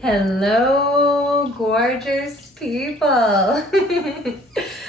Hello, gorgeous people.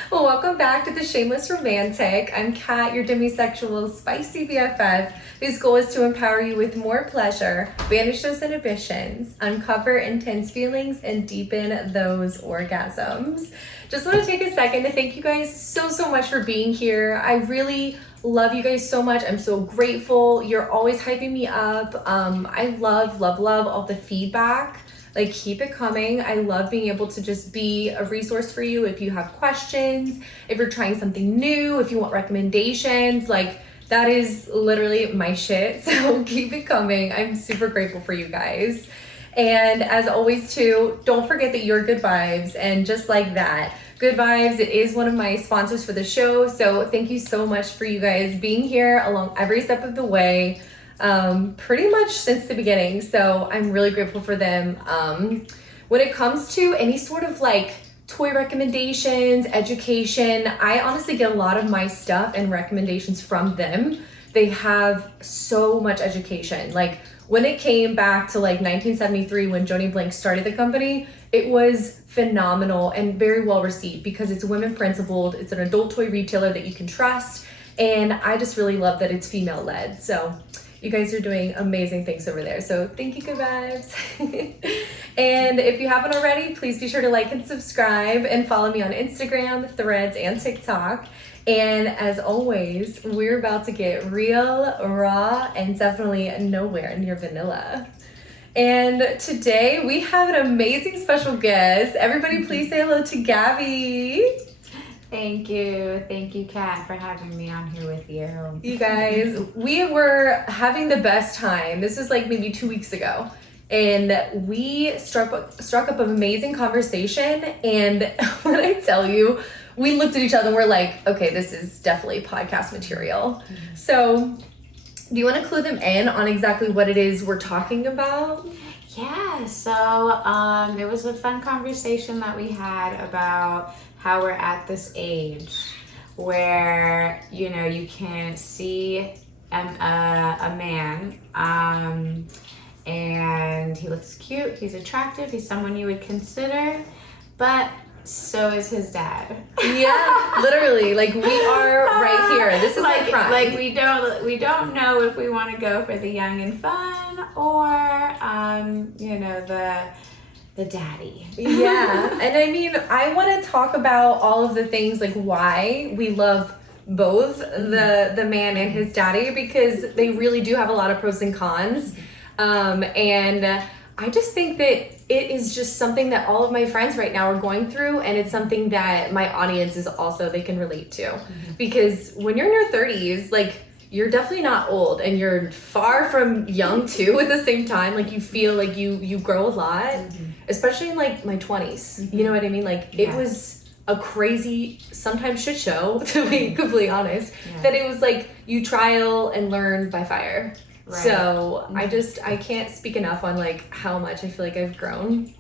Well, welcome back to the Shameless Romantic. I'm Kat, your demisexual spicy BFF, whose goal is to empower you with more pleasure, banish those inhibitions, uncover intense feelings, and deepen those orgasms. Just want to take a second to thank you guys so much for being here. I really love you guys so much. I'm so grateful. You're always hyping me up. I love all the feedback. Like, keep it coming. I love being able to just be a resource for you if you have questions, if you're trying something new, if you want recommendations. Like, that is literally my shit. So keep it coming. I'm super grateful for you guys. And as always too, don't forget that you're good vibes. And just like that, Good Vibes, it is one of my sponsors for the show. So thank you so much for you guys being here along every step of the way. Pretty much since the beginning, so I'm really grateful for them. When it comes to any sort of like toy recommendations, education, I honestly get a lot of my stuff and recommendations from them. They have so much education. Like, when it came back to like 1973 when Joni Blank started the company, it was phenomenal and very well received because it's women principled, it's an adult toy retailer that you can trust, and I just really love that it's female led. So you guys are doing amazing things over there. So thank you, Good Vibes. And if you haven't already, please be sure to like and subscribe and follow me on Instagram, Threads, and TikTok. And as always, we're about to get real, raw, and definitely nowhere near vanilla. And today we have an amazing special guest. Everybody please say hello to Gabi. Thank you, Kat, for having me on here with you. You guys, we were having the best time. This was like maybe 2 weeks ago, and we struck up an amazing conversation. And when I tell you, we looked at each other and we're like, okay, this is definitely podcast material. Mm-hmm. So, do you want to clue them in on exactly what it is we're talking about? Yeah, so it was a fun conversation that we had about how we're at this age where, you know, you can see a man and he looks cute, he's attractive, he's someone you would consider, but so is his dad. Yeah, literally, like we are right here. This is like prime. Like we don't know if we want to go for the young and fun or you know, the daddy. Yeah. And I mean, I want to talk about all of the things, like why we love both the man and his daddy, because they really do have a lot of pros and cons. And I just think that it is just something that all of my friends right now are going through, and it's something that my audience is also, they can relate to. Mm-hmm. Because when you're in your 30s, like, you're definitely not old, and you're far from young too at the same time. Like, you feel like you grow a lot, mm-hmm. especially in like my 20s. Mm-hmm. You know what I mean? Like, it was a crazy, sometimes shit show, to be completely honest, that it was like you trial and learn by fire. Right. So I can't speak enough on like how much I feel like I've grown.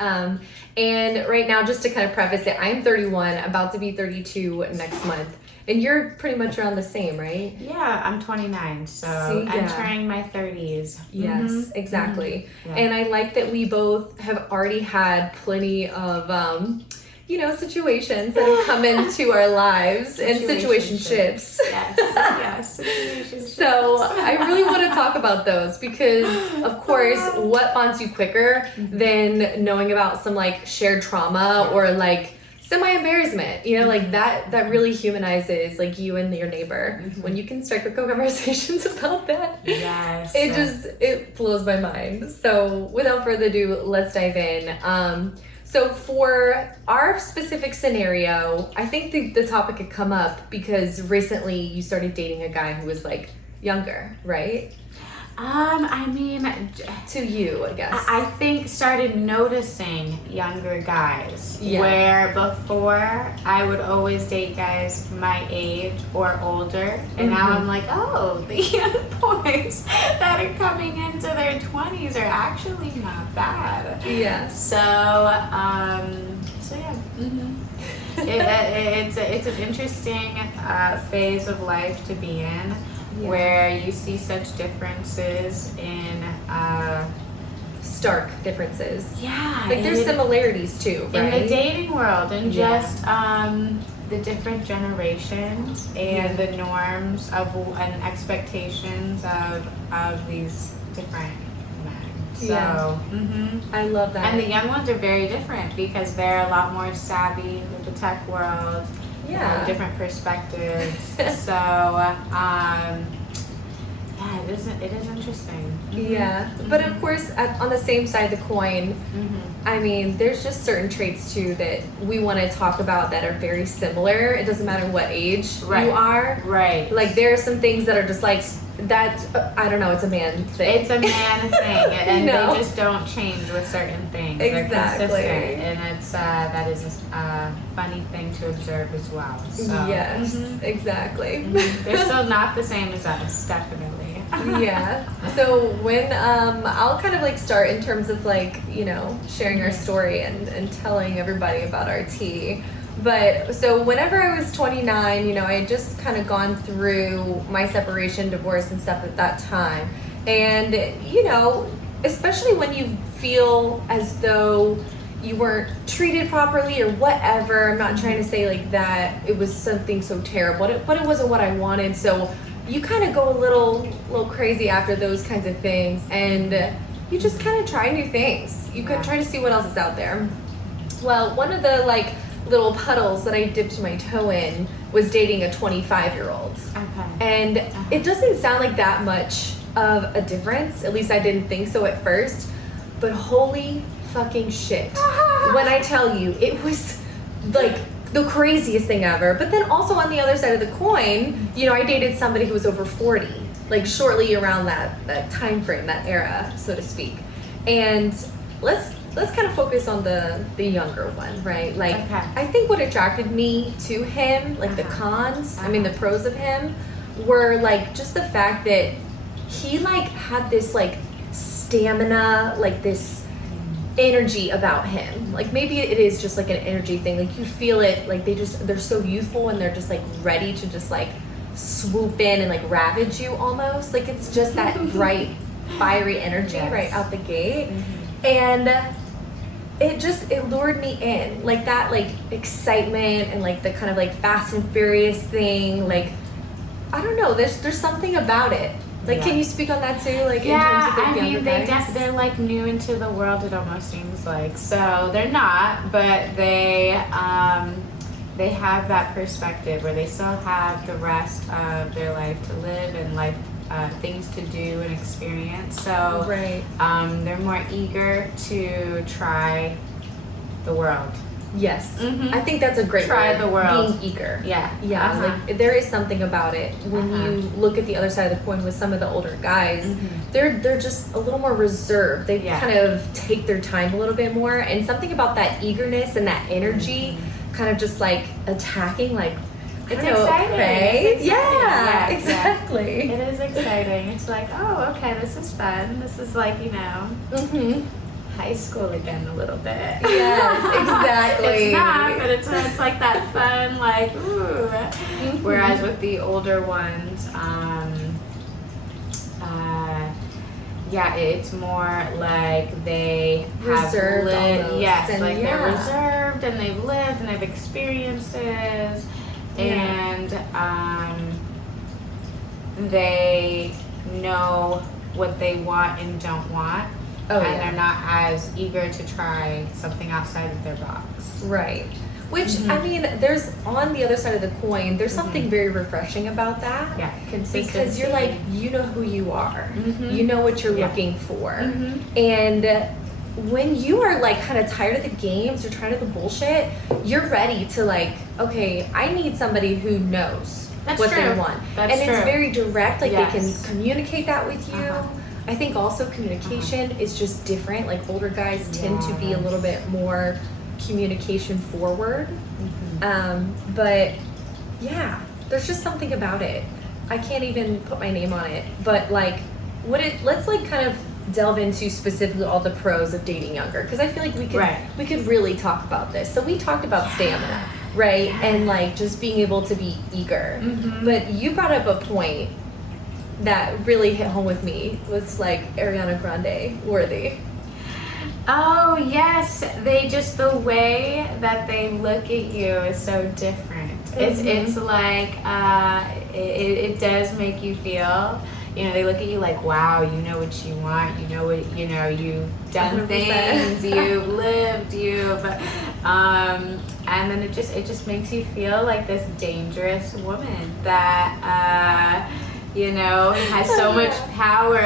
And right now, just to kind of preface it, I'm 31, about to be 32 next month. And you're pretty much around the same, right? Yeah, I'm 29, so entering my 30s. Yes, mm-hmm. exactly. Mm-hmm. Yeah. And I like that we both have already had plenty of, you know, situations that have come into our lives and situationships. Yes. So I really want to talk about those because, of course, what bonds you quicker than knowing about some like shared trauma or like semi-embarrassment, you know, like that really humanizes like you and your neighbor when you can strike up conversations about that. Yes. It blows my mind. So without further ado, let's dive in. So for our specific scenario, I think the topic had come up because recently you started dating a guy who was like younger, right? I mean, to you, I guess. I think started noticing younger guys where before I would always date guys my age or older, and now I'm like, oh, the young boys that are coming into their 20s are actually not bad. Yeah. So yeah. it's an interesting phase of life to be in, where you see such differences in stark differences. Yeah, like there's similarities too, right? In the dating world, and just the different generations and the norms and expectations of these different men. So I love that. And the young ones are very different because they're a lot more savvy with the tech world. Different perspectives. So it is interesting. Yeah, but of course, on the same side of the coin, I mean, there's just certain traits too that we want to talk about that are very similar. It doesn't matter what age you are. Right. Like there are some things that are just like that. I don't know. It's a man thing. It's a man thing, and they just don't change with certain things. Exactly. They're consistent, and it's that is a funny thing to observe as well. So. Yes, exactly. They're still not the same as us, definitely. Yeah. So when I'll kind of like start in terms of like, you know, sharing our story and telling everybody about our tea. But so whenever I was 29, you know, I had just kind of gone through my separation, divorce and stuff at that time. And, you know, especially when you feel as though you weren't treated properly or whatever, I'm not trying to say like that it was something so terrible, but it wasn't what I wanted. So you kind of go a little crazy after those kinds of things, and you just kind of try new things. You could try to see what else is out there. Well, one of the like little puddles that I dipped my toe in was dating a 25-year-old. And it doesn't sound like that much of a difference. At least I didn't think so at first. But holy fucking shit. When I tell you, it was like the craziest thing ever. But then also on the other side of the coin, you know, I dated somebody who was over 40, like shortly around that time frame, that era, so to speak. And let's kind of focus on the younger one, right? Like I think what attracted me to him, like the cons, I mean the pros of him, were like just the fact that he like had this like stamina, like this energy about him. Like maybe it is just like an energy thing. Like you feel it, like they're so youthful and they're just like ready to just like swoop in and like ravage you almost. Like it's just that bright, fiery energy right out the gate. And it lured me in. Like that like excitement and like the kind of like Fast and Furious thing. Like I don't know, there's something about it. Like, can you speak on that too? Like, in terms of the younger guys? They're like new into the world. It almost seems like. So they're not, but they have that perspective where they still have the rest of their life to live and life things to do and experience. So they're more eager to try the world. Yes, I think that's a great word. The world. Being eager. Yeah. Like there is something about it when you look at the other side of the coin with some of the older guys. They're just a little more reserved. They kind of take their time a little bit more, and something about that eagerness and that energy, kind of just like attacking. Like it's exciting. Right? Yeah, exactly. It is exciting. It's like, oh, okay, this is fun. This is like, you know. High school again a little bit. Yes, exactly. It's not, but it's like that fun, like, ooh. Whereas with the older ones, it's more like they have reserved lived. Yes, and like they're reserved and they've lived and they've experiences, and they know what they want and don't want. They're not as eager to try something outside of their box. Right. Which, I mean, there's on the other side of the coin, there's something very refreshing about that. Yeah, consistency. Because you're like, you know who you are. You know what you're looking for. And when you are like kind of tired of the games, you're tired of the bullshit, you're ready to like, okay, I need somebody who knows what they want. It's very direct, like they can communicate that with you. I think also communication is just different. Like older guys tend to be a little bit more communication forward. But yeah, there's just something about it. I can't even put my name on it. But like, let's like kind of delve into specifically all the pros of dating younger, because I feel like we could really talk about this. So we talked about stamina. right? And like just being able to be eager. But you brought up a point that really hit home with me, was like Ariana Grande worthy. Oh yes, they just, the way that they look at you is so different. It's like it does make you feel, you know, they look at you like, wow, you know what you want, you know what, you know, you've done 100%. things, you've lived, and then it just makes you feel like this dangerous woman that you know, has so much power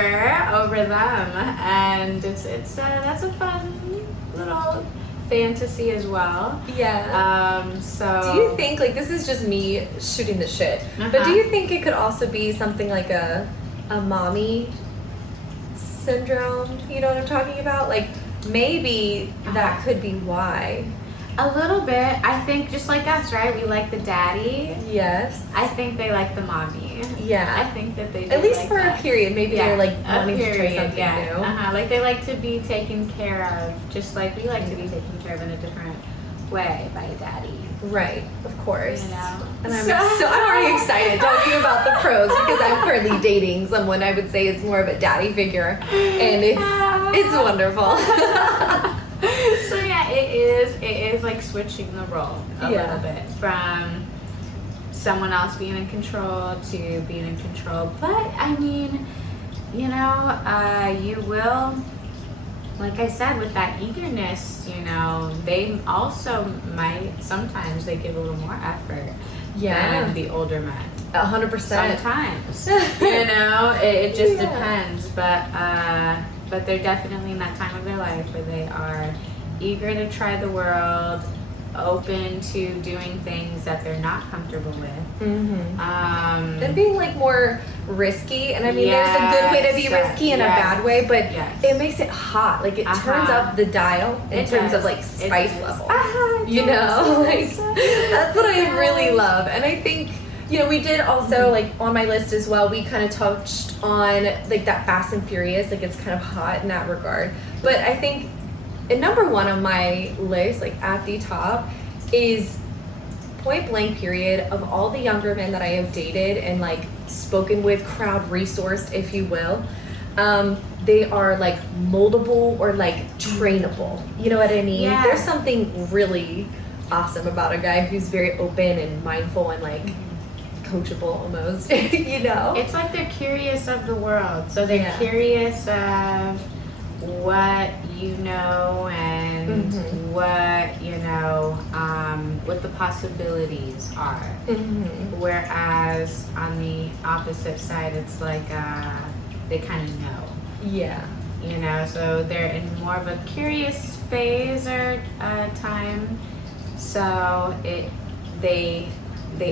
over them, and it's that's a fun little fantasy as well. Yeah. So do you think, like, this is just me shooting the shit, but do you think it could also be something like a mommy syndrome? You know what I'm talking about? Like, maybe that could be why. A little bit. I think just like us, right? We like the daddy. Yes. I think they like the mommy. Yeah. I think that they do, at least like for that. a period. Maybe they're like wanting to try something new. Like they like to be taken care of, just like we like to be taken care of in a different way by daddy. Right, of course. You know? And I'm already excited talking about the pros, because I'm currently dating someone I would say is more of a daddy figure, and it's wonderful. So yeah, it is like switching the role a little bit from someone else being in control to being in control. But I mean, you know, you will, like I said, with that eagerness, you know, they also might, sometimes they give a little more effort than the older men. 100%. Sometimes, you know, it just depends. But they're definitely in that time of their life where they are eager to try the world, open to doing things that they're not comfortable with. And being like more risky, and I mean there's a good way to be risky and a bad way, but it makes it hot. Like it turns up the dial in terms of like spice level. You know, like that's what I really love. And I think, you know, we did also like on my list as well, we kind of touched on like that Fast and Furious, like it's kind of hot in that regard. But I think in number one on my list, like at the top, is point blank period, of all the younger men that I have dated and like spoken with, crowd resourced, if you will, they are like moldable or like trainable. You know what I mean? Yeah. There's something really awesome about a guy who's very open and mindful and like coachable almost. You know? It's like they're curious of the world. So they're curious of what you know and what, you know, what the possibilities are. Whereas on the opposite side, it's like they kind of know. Yeah. You know, so they're in more of a curious phase or time. So they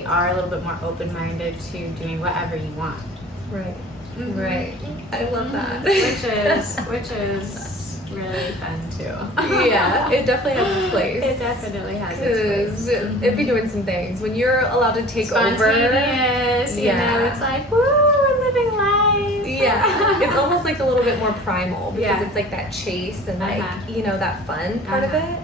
are a little bit more open-minded to doing whatever you want. Right. Right. I love that. Which is really fun too. Yeah, it definitely has its place. It definitely has its place. It'd be doing some things when you're allowed to take over. Spontaneous, you know, it's like, woo, we're living life. Yeah, it's almost like a little bit more primal, because it's like that chase and like you know, that fun part of it.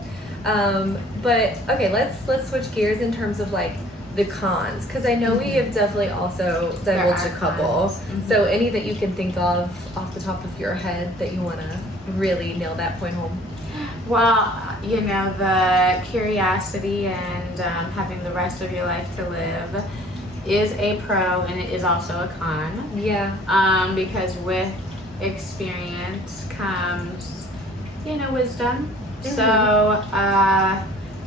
But okay, let's switch gears in terms of like the cons, because I know we have definitely also divulged a couple. So any that you can think of off the top of your head that you want to really nail that point home? Well, you know, the curiosity and having the rest of your life to live is a pro, and it is also a con. Yeah. Because with experience comes, you know, wisdom. So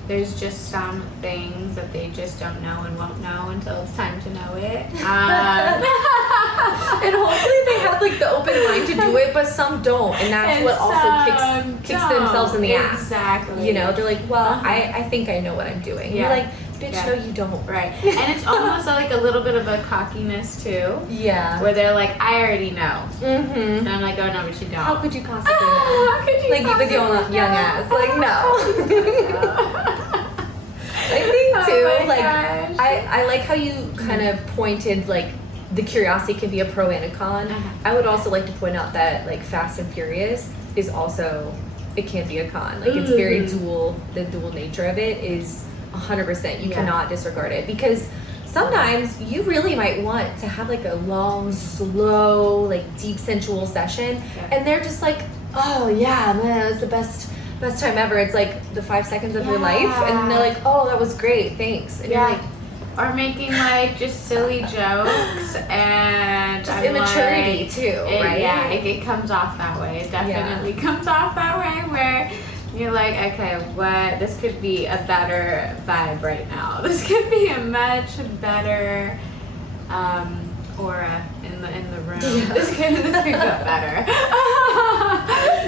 there's just some things that they just don't know and won't know until it's time to know it. And hopefully they have like the open mind to do it, but some don't, and that's what also kicks themselves in the ass. Exactly. You know, they're like, well, I think I know what I'm doing. You're like, bitch, no, you don't. Right. And it's almost like a little bit of a cockiness too. Yeah. Where they're like, I already know. And I'm like, oh no, but you don't. How could you possibly know? How could you like with your young ass. Like, no. I think too, like, I like how you kind of pointed like the curiosity can be a pro and a con. I would also like to point out that like Fast and Furious is also, it can be a con. Like it's very dual, the dual nature of it is 100%. You cannot disregard it, because sometimes you really might want to have like a long, slow, like deep sensual session, and they're just like, oh yeah, man, it's the best time ever. It's like the 5 seconds of your life, and they're like, oh, that was great, thanks. And you're like, or making like just silly jokes and just immaturity like, too, right? Yeah, it comes off that way. It definitely comes off that way, where you're like, okay, what? This could be a better vibe right now. This could be a much better aura in the room. Yeah. This could go better.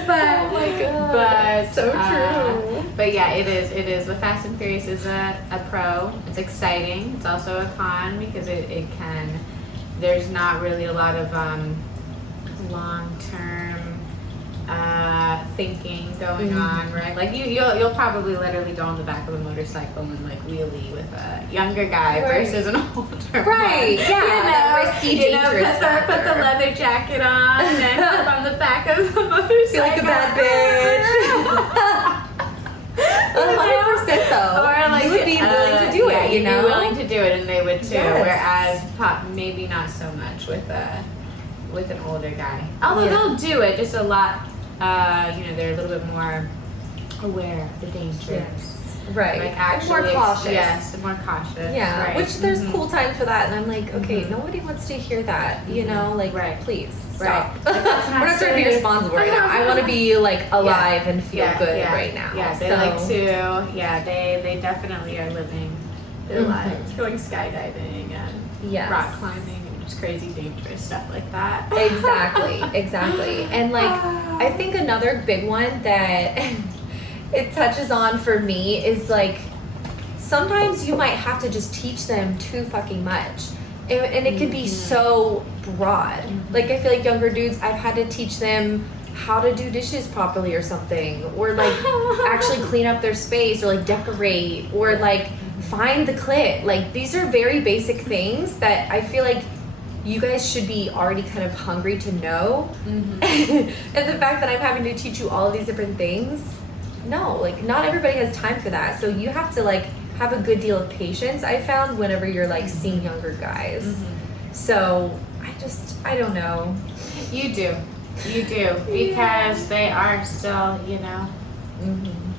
But, oh my god! But so true. But yeah, it is. The Fast and Furious is a pro. It's exciting. It's also a con, because it can. There's not really a lot of long term thinking going on, right? Like you'll probably literally go on the back of a motorcycle and like wheelie with a younger guy versus an older one. Right, yeah. Risky, dangerous put the leather jacket on and hop on the back of the motorcycle. Feel like a bad bitch. 100% though. Or like you would be willing to do it, you know? You'd be willing to do it, and they would too. Yes. Whereas maybe not so much with an older guy. Although they'll do it, just a lot. They're a little bit more aware of the danger. Yes. Right. Like actually, more cautious. Yes, more cautious. Yeah. Right. Which there's cool times for that, and I'm like, okay, nobody wants to hear that. You know, like, please stop. Right. We're not trying to be responsible right now. I want to be like alive and feel good right now. Yeah, they like to. Yeah, they definitely are living their lives, going skydiving and rock climbing. Crazy dangerous stuff like that. Exactly. And like I think another big one that it touches on for me is like sometimes you might have to just teach them too fucking much, and it could be so broad. Like I feel like younger dudes, I've had to teach them how to do dishes properly or something, or like actually clean up their space, or like decorate, or like find the clit. Like these are very basic things that I feel like you guys should be already kind of hungry to know. And the fact that I'm having to teach you all of these different things, no, like not everybody has time for that. So you have to like have a good deal of patience, I found, whenever you're like seeing younger guys. So I don't know. You do because they are still,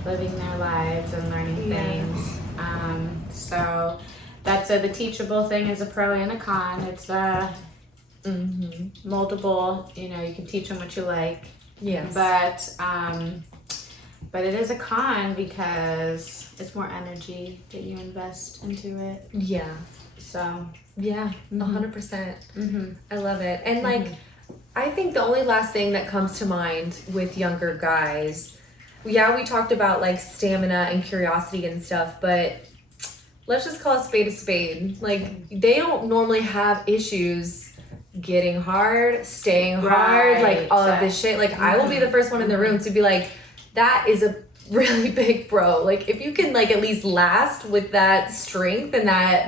living their lives and learning things. So that's the teachable thing is a pro and a con. It's multiple, you can teach them what you like. Yes. But it is a con because it's more energy that you invest into it. Yeah. So. Yeah, 100%. I love it. And like, I think the only last thing that comes to mind with younger guys, we talked about like stamina and curiosity and stuff, but let's just call a spade. Like, they don't normally have issues getting hard, staying hard, like all of this shit. Like, I will be the first one in the room to be like, that is a really big bro. Like, if you can like at least last with that strength and that,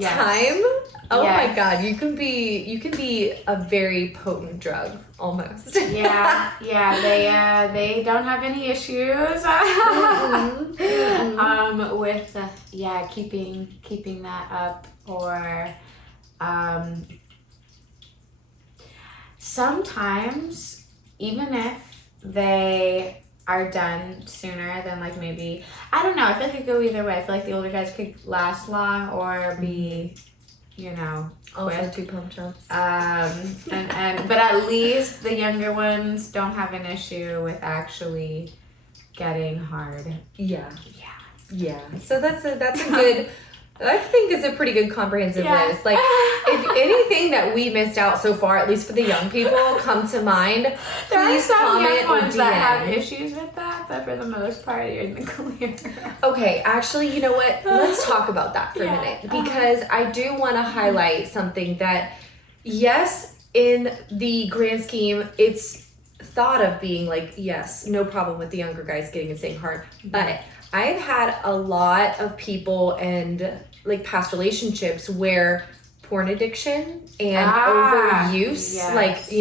time, my God, you can be a very potent drug almost. They don't have any issues with keeping that up, or sometimes even if they are done sooner than like maybe, I don't know, I feel like it could go either way. I feel like the older guys could last long or be also two pump jumps. But at least the younger ones don't have an issue with actually getting hard. Yeah. So that's a good. I think it's a pretty good comprehensive list. Like, if anything that we missed out so far, at least for the young people, come to mind, please comment young ones or DM. that have issues with that, but for the most part, you're in the clear. Okay, actually, you know what? Let's talk about that for a minute, because I do want to highlight something that, yes, in the grand scheme, it's thought of being like, yes, no problem with the younger guys getting and staying hard, but I've had a lot of people and like past relationships where porn addiction and overuse,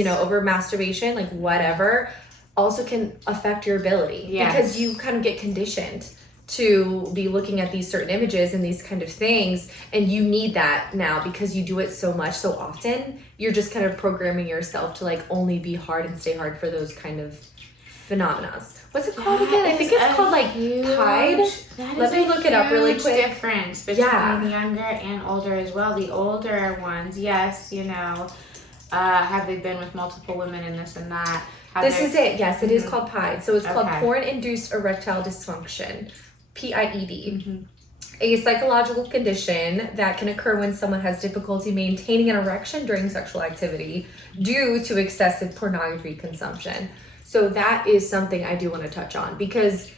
over masturbation, like whatever, also can affect your ability because you kind of get conditioned to be looking at these certain images and these kind of things, and you need that now because you do it so much so often. You're just kind of programming yourself to like only be hard and stay hard for those kind of phenomena. What's it called again? I think it's called like Pied. Let me look it up really quick. Difference between younger and older as well. The older ones, yes, you know, have they been with multiple women and this and that. This is it. Yes, it is called PIDE. So it's called porn-induced erectile dysfunction, PIED. A psychological condition that can occur when someone has difficulty maintaining an erection during sexual activity due to excessive pornography consumption. So that is something I do want to touch on because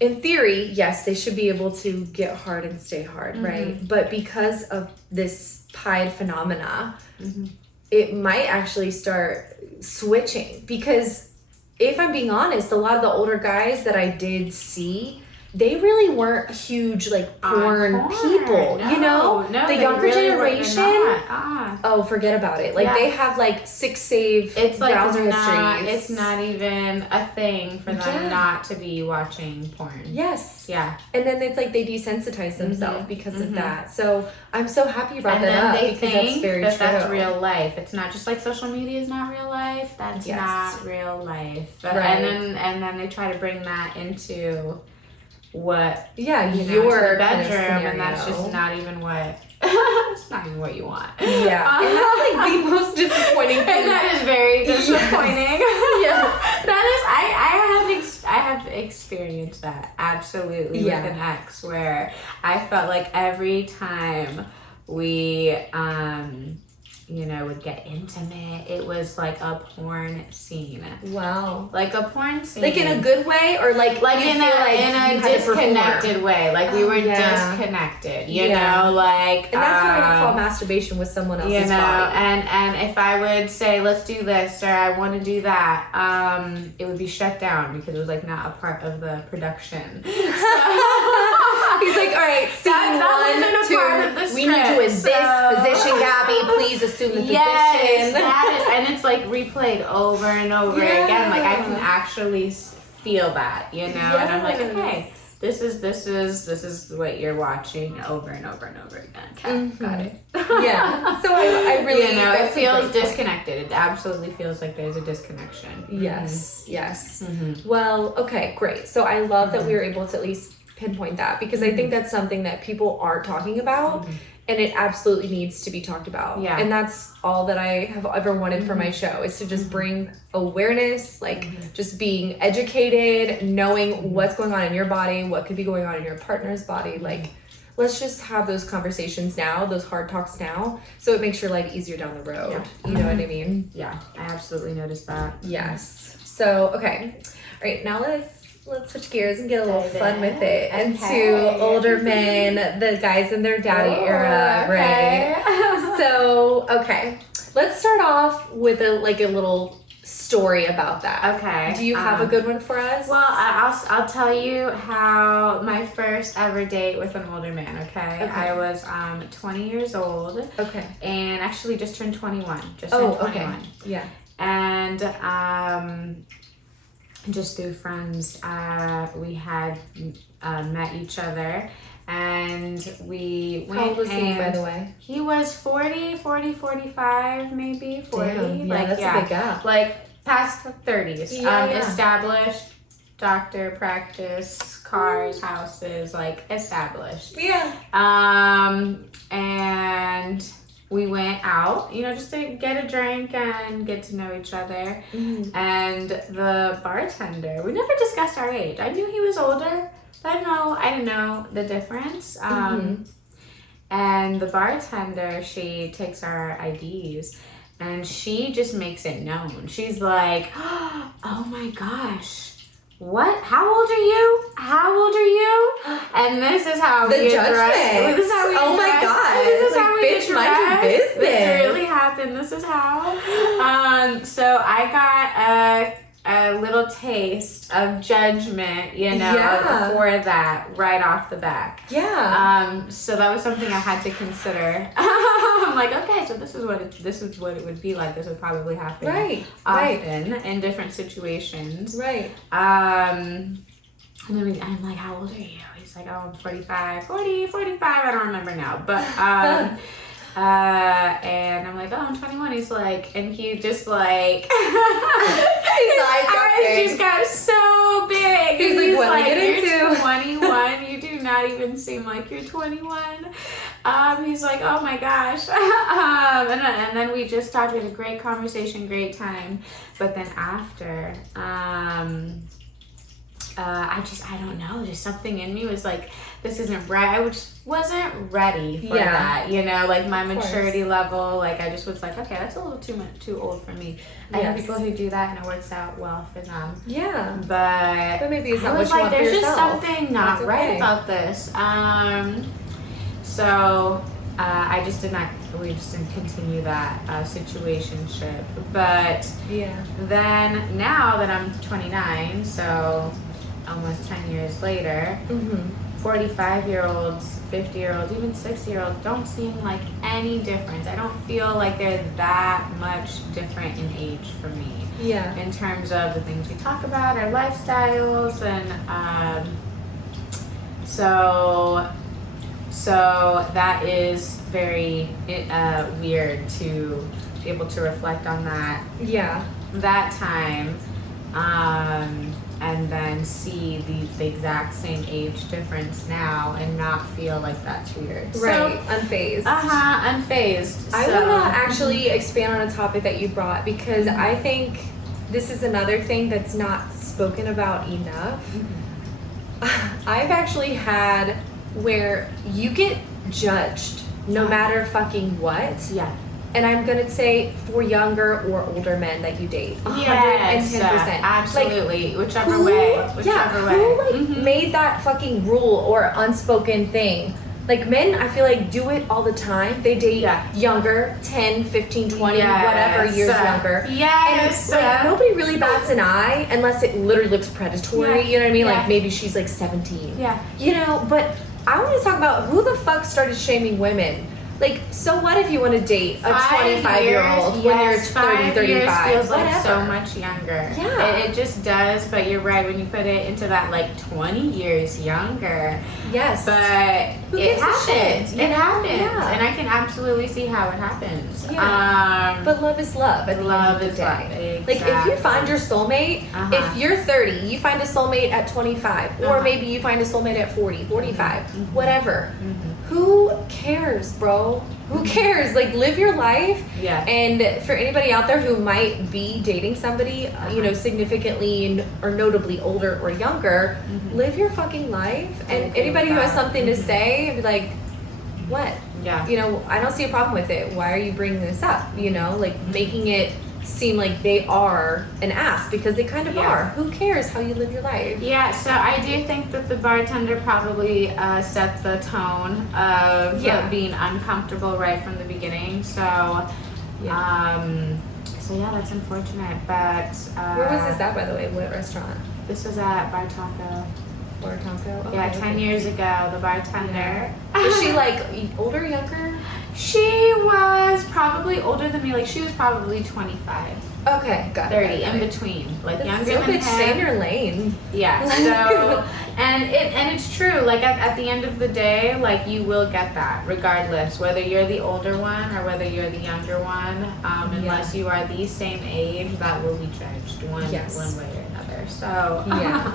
in theory, yes, they should be able to get hard and stay hard, right? But because of this PIDE phenomena, it might actually start switching because if I'm being honest, a lot of the older guys that I did see, they really weren't huge like porn people, you know? No, the younger really generation, oh, forget about it. Like they have like 6 save browser histories. It's not even a thing for them not to be watching porn. Yes. Yeah. And then it's like they desensitize themselves because of that. So I'm so happy you brought that up because that's very true. That's real life. It's not just like social media is not real life. That's not real life. Right. And then they try to bring that into what your bedroom and that's just not even what it's not even what you want. And that's like the most disappointing thing. And that is very disappointing. That is I have experienced that absolutely with an ex where I felt like every time we would get intimate, it was like a porn scene. Wow. Like a porn scene. Like in a good way or like in a disconnected way. Like we were disconnected, you know, like and that's what I call masturbation with someone else's body. And if I would say let's do this or I want to do that, it would be shut down because it was like not a part of the production. He's like, all right, scene 1, 2, we need you in this position, Gabi. Please assume the position. That is, and it's like replayed over and over again. Like I can actually feel that, you know. And I'm like, okay, this is what you're watching over and over and over again. Okay, got it. So I really, it feels disconnected. It absolutely feels like there's a disconnection. Yes. Well, okay, great. So I love that we were able to at least pinpoint that because I think that's something that people aren't talking about and it absolutely needs to be talked about. And that's all that I have ever wanted for my show is to just bring awareness, like just being educated, knowing what's going on in your body, what could be going on in your partner's body. Like, let's just have those conversations now, those hard talks now, so it makes your life easier down the road. You know what I mean? Yeah, I absolutely noticed that. Yes. So, okay. All right, now let's switch gears and get a little fun with it. Into older men, the guys in their daddy era, right? So, okay. Let's start off with a little story about that. Okay. Do you have a good one for us? Well, I'll tell you how my first ever date with an older man, okay? I was 20 years old. Okay. And actually just turned 21. Just turned 21. Okay. Yeah. And just through friends, we had met each other and we went. How old was he, by the way? He was 40, 45, maybe 40. Damn, that's a big gap. Like past 30s. Established, doctor practice, cars, houses, like established. Yeah. And we went out, just to get a drink and get to know each other. And the bartender, we never discussed our age. I knew he was older, but I didn't know the difference. And the bartender, she takes our IDs and she just makes it known. She's like, oh my gosh. What? How old are you? How old are you? And this is how the judgment. This is how we oh my god! This is how we bitch, mind your business. This really happened. This is how. So I got a little taste of judgment, before that, right off the back. Yeah. So that was something I had to consider. I'm like, okay, so this is what it would be like. This would probably happen often in different situations. Right. And then I'm like, how old are you? He's like, oh, I'm 45, 45, I don't remember now. But, and I'm like, oh, I'm 21. He's like, and he just like, his eyes just got so big. He's like, what are you you're 21. You do not even seem like you're 21. He's like, oh my gosh. And then we just talked. We had a great conversation, great time. But then after, I don't know, just something in me was like, this isn't right. I just wasn't ready for that, you know, like my maturity level. Like I just was like, okay, that's a little too old for me. I know people who do that and it works out well for them. Yeah. But maybe it's not what you like, want for there's yourself. just something not right about this. So I just did not, we just didn't continue that situationship. But then now that I'm 29, so almost 10 years later, 45-year-olds, 50-year-olds, even 60-year-olds don't seem like any difference. I don't feel like they're that much different in age for me. Yeah. In terms of the things we talk about, our lifestyles, and so that is very weird to be able to reflect on that. Yeah. That time. And then see the exact same age difference now and not feel like that's weird. Right, so, unfazed. Unfazed. I want to actually expand on a topic that you brought because I think this is another thing that's not spoken about enough. I've actually had where you get judged no matter fucking what. Yeah. And I'm going to say for younger or older men that you date. 110%. Yes, absolutely. Like, whichever way. Who made that fucking rule or unspoken thing? Like men, I feel like do it all the time. They date younger, 10, 15, 20, whatever years younger. Yes. And like nobody really bats an eye unless it literally looks predatory. You know what I mean? Like maybe she's like 17. Yeah. You know, but I want to talk about who the fuck started shaming women. Like, so what if you want to date a 25-year-old when you're 30, 35? Feels like so much younger. Yeah. It just does, but you're right when you put it into that, like, 20 years younger. Yes. But it happens. It happens. Yeah. And I can absolutely see how it happens. Yeah. But love is love at the end of the day. Exactly. Like, if you find your soulmate, if you're 30, you find a soulmate at 25. Or maybe you find a soulmate at 40, 45, whatever. Who cares, bro? Who cares? Like, live your life. Yeah. And for anybody out there who might be dating somebody, you know, significantly or notably older or younger, live your fucking life. And anybody who has something to say, be like, what? Yeah. You know, I don't see a problem with it. Why are you bringing this up? You know, like making it seem like they are an ass because they kind of are. Who cares how you live your life? Yeah, so I do think that the bartender probably set the tone of being uncomfortable right from the beginning. So, that's unfortunate. But where was this at, by the way? What restaurant? This was at Bar Taco. Bar Taco? Okay, 10 years ago, the bartender. Was she like older, younger? She was probably older than me. Like, she was probably 25. Okay, got 30, in between. Like, that's younger so than him. Stay in your lane. Yeah, so, and it's true. Like, at the end of the day, like, you will get that, regardless. Whether you're the older one or whether you're the younger one. Unless you are the same age, that will be judged one way or another. So,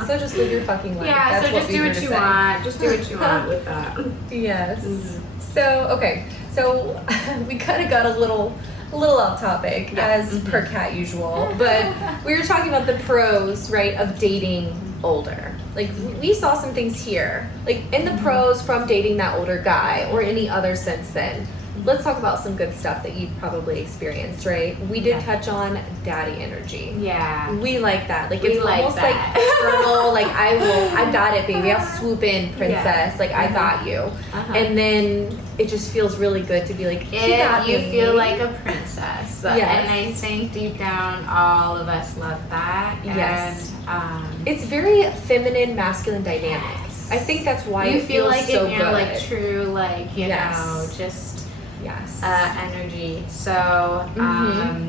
so just live your fucking life. Yeah, that's so just do what you want. Just do what you want with that. Yes. So, okay. So we kind of got a little off topic as per Kat usual, but we were talking about the pros, right, of dating older. Like we saw some things here, like in the pros from dating that older guy or any other since then. Let's talk about some good stuff that you've probably experienced, right? We did touch on daddy energy. Yeah. We like that. Like it's almost like external, like I got it, baby. I'll swoop in, princess. Like I got you. And then it just feels really good to be like, you feel like a princess. Yes. And I think deep down all of us love that. Yes. And it's very feminine, masculine dynamic. Yes. I think that's why you it feel feels like so in your good. Like true, like you know, just energy. So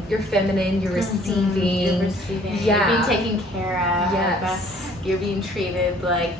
you're feminine, you're receiving. You're being taken care of. Yes. you're being treated like,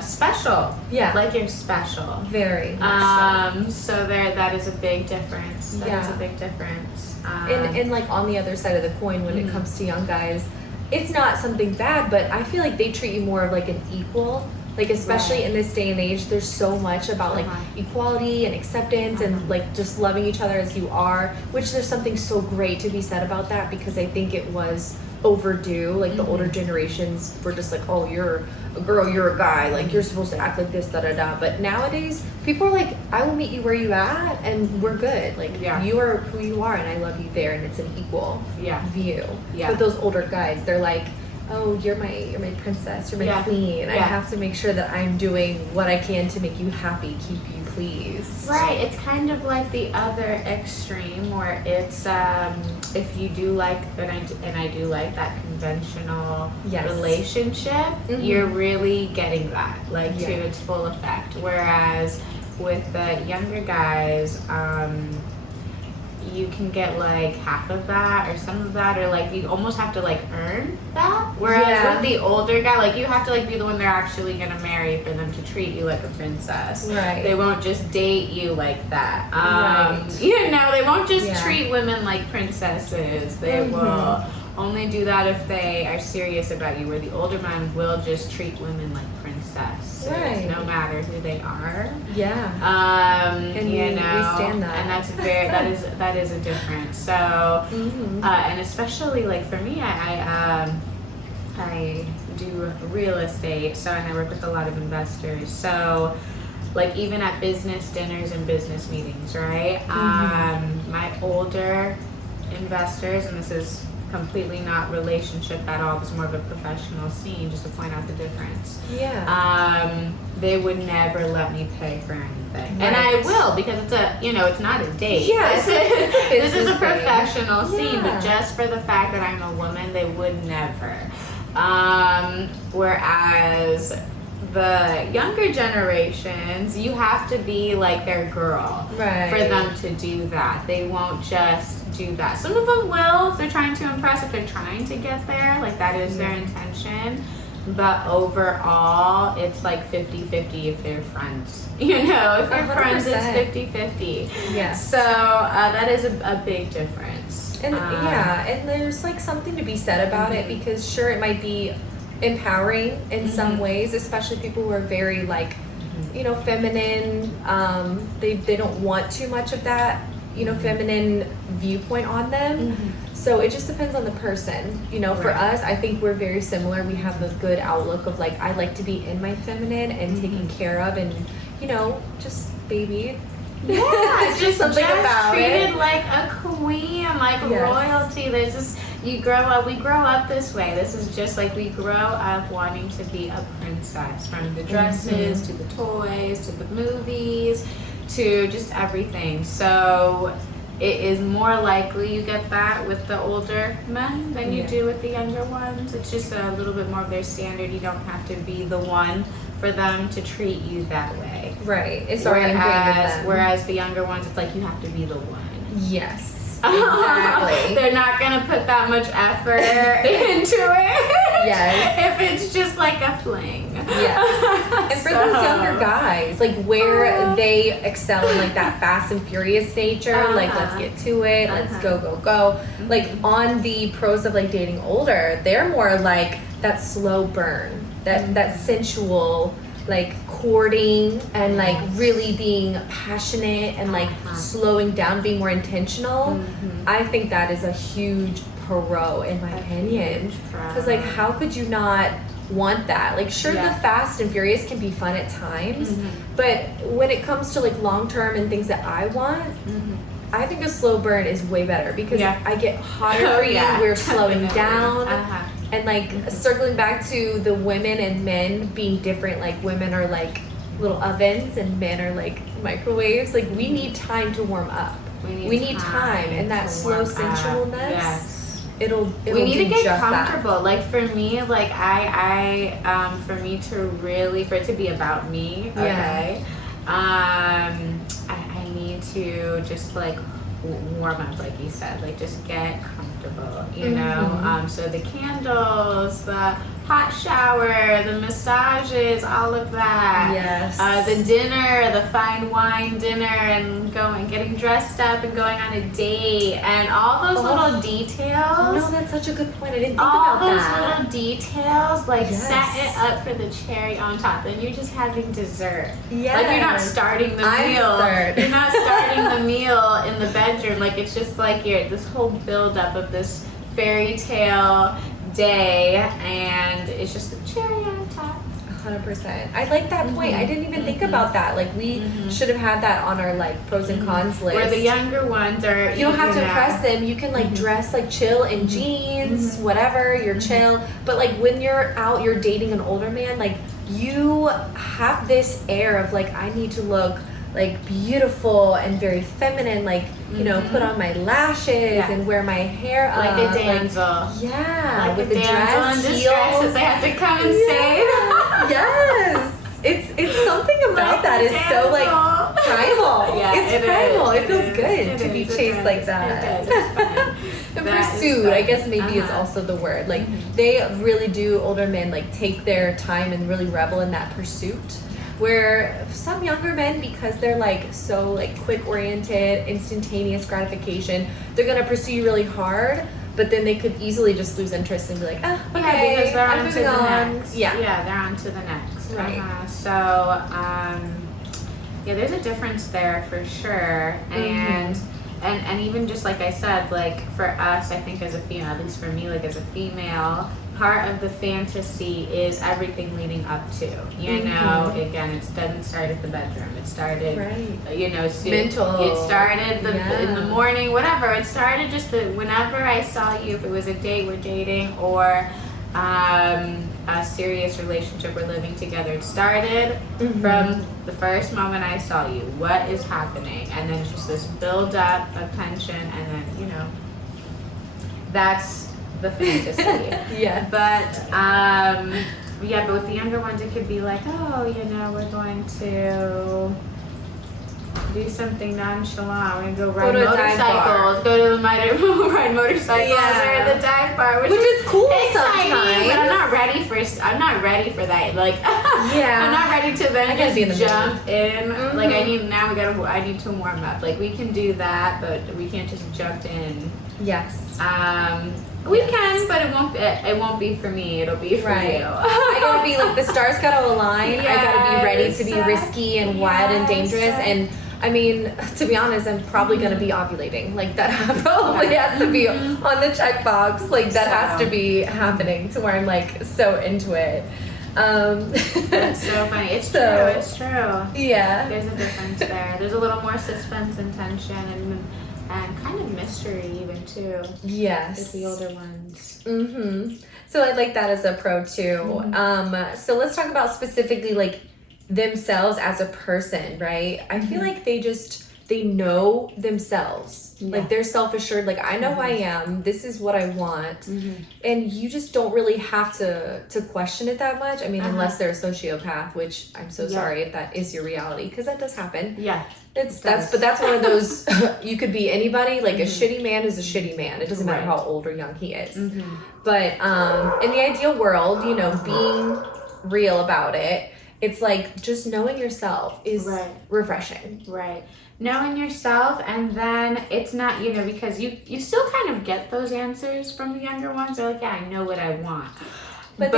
special. Yeah. Like you're special. Very much so that is a big difference. That is a big difference. And like on the other side of the coin, when it comes to young guys, it's not something bad, but I feel like they treat you more of like an equal. Like, especially in this day and age, there's so much about like equality and acceptance and like just loving each other as you are, which there's something so great to be said about that, because I think it was overdue. Like the older generations were just like, oh, you're a girl, you're a guy, like you're supposed to act like this, da da da. But nowadays people are like, I will meet you where you at and we're good. Like you are who you are and I love you there, and it's an equal view. But those older guys, they're like, oh, you're my princess, you're my queen. I have to make sure that I'm doing what I can to make you happy, keep you pleased. Right. It's kind of like the other extreme where it's if you do like, and I do like that conventional relationship, you're really getting that like to its full effect. Whereas with the younger guys, you can get like half of that or some of that, or like you almost have to like earn that. Whereas with the older guy, like you have to like be the one they're actually gonna marry for them to treat you like a princess. Right. They won't just date you like that. They won't just treat women like princesses. They will only do that if they are serious about you, where the older men will just treat women like princesses, no matter who they are. And we stand that. And that's that is a difference. So and especially like for me, I do real estate, so, and I work with a lot of investors, so like even at business dinners and business meetings, right? My older investors, and this is completely not relationship at all, it's more of a professional scene, just to point out the difference. They would never let me pay for anything, and I will, because it's a it's not a date. This is a professional scene, but just for the fact that I'm a woman, they would never. Whereas the younger generations, you have to be like their girl for them to do that. They won't just do that. Some of them will if they're trying to impress, if they're trying to get there, like that is their intention. But overall, it's like 50-50 if they're friends. If you're friends, it's 50-50. So that is a big difference. And and there's like something to be said about it, because sure, it might be empowering in some ways, especially people who are very like feminine. They don't want too much of that feminine viewpoint on them. So it just depends on the person. For us, I think we're very similar. We have the good outlook of like, I like to be in my feminine and taken care of, and just baby. It's just something about treated like a queen, like royalty. There's just, we grow up this way. This is just like we grow up wanting to be a princess, from the dresses to the toys to the movies to just everything. So it is more likely you get that with the older men than you do with the younger ones. It's just a little bit more of their standard. You don't have to be the one for them to treat you that way. Right. It's already ingrained in them. Whereas the younger ones, it's like you have to be the one. Yes. Exactly. They're not gonna put that much effort into it. If it's just like a fling. And for those younger guys, like where they excel in like that fast and furious nature, like let's get to it, let's go. Like on the pros of like dating older, they're more like that slow burn, that sensual, like courting and like really being passionate and like slowing down, being more intentional. I think that is a huge pro in my opinion, because like how could you not want that? Like sure, the fast and furious can be fun at times, but when it comes to like long term and things that I want, I think a slow burn is way better, because I get hotter for you. We're slowing down. And like circling back to the women and men being different, like women are like little ovens and men are like microwaves. Like we need time to warm up. We need time, and that slow sensualness. It'll we need do to get just comfortable. That. Like for me, like I for me to really, for it to be about me, okay. I need to just like warm up, like you said, like just get comfortable, so the candles, the hot shower, the massages, all of that. Yes. The dinner, the fine wine dinner, and getting dressed up and going on a date, and all those little details. No, that's such a good point. I didn't think all about those that. little details, like Yes. set it up for the cherry on top. Then you're just having dessert. Yes. Like you're not starting the I'm meal. third. You're not starting the meal in the bedroom. Like it's just like this whole build up of this fairy tale day, and it's just the cherry on top. 100%. I like that point. I didn't even think about that. Like we should have had that on our like pros and cons list. Where the younger ones are, you don't have to impress them. You can like dress like chill in jeans, whatever, you're chill. But like when you're out, you're dating an older man, like you have this air of like, I need to look like beautiful and very feminine, like, you know, put on my lashes and wear my hair like up. a damsel. Like, yeah, like with a the damsel in dress, distress heels. that they have to come and save. Yes. It's something about that is so like primal. Yeah, it's primal. It feels is. good to be chased like that. And pursued, I guess maybe is also the word. Like they really do, older men like take their time and really revel in that pursuit. Where some younger men, because they're like so like quick oriented, instantaneous gratification, they're gonna pursue you really hard. But then they could easily just lose interest and be like, okay, yeah, because they're I'm on to moving the on. next. Yeah, they're on to the next. Right. So, yeah, there's a difference there for sure, and even just like I said, like for us, I think as a female, at least for me, like as a female, part of the fantasy is everything leading up to. You know, again, it doesn't start at the bedroom. It started, you know, mental. It started in the morning, whatever. It started just whenever I saw you, if it was a date we're dating or a serious relationship we're living together. It started from the first moment I saw you. What is happening? And then just this build up of tension, and then, you know, that's the fantasy. Yeah. But yeah, but with the younger ones, it could be like, oh, you know, we're going to do something nonchalant. We're gonna go ride motorcycles. Go to ride motorcycles or at the dive bar, which is cool exciting, sometimes. but I'm not ready for that. Like, I'm not ready to then just jump in. Like, I need to warm up. Like, we can do that, but we can't just jump in. Yes. We can, but it won't be for me. It'll be for you. I gotta be like, the stars gotta align. I gotta be ready to be risky and wild and dangerous. And I mean, to be honest, I'm probably gonna be ovulating. Like that probably has to be on the checkbox. Like that has to be happening to where I'm like so into it. That's so funny. It's true. It's true. Yeah. There's a difference there. There's a little more suspense and tension and kind of mystery even too. Yes. With the older ones. So I like that as a pro too. So let's talk about specifically like themselves as a person, right? I feel like they know themselves. Like they're self-assured, like I know who I am, this is what I want. And you just don't really have to question it that much. I mean, unless they're a sociopath, which I'm so sorry if that is your reality, because that does happen. Yeah. That's one of those you could be anybody, like a shitty man is a shitty man. It doesn't matter how old or young he is. But in the ideal world, you know, being real about it, it's like just knowing yourself is refreshing. Right. Knowing yourself, and then it's not, you know, because you still kind of get those answers from the younger ones. They're like, yeah, I know what I want. But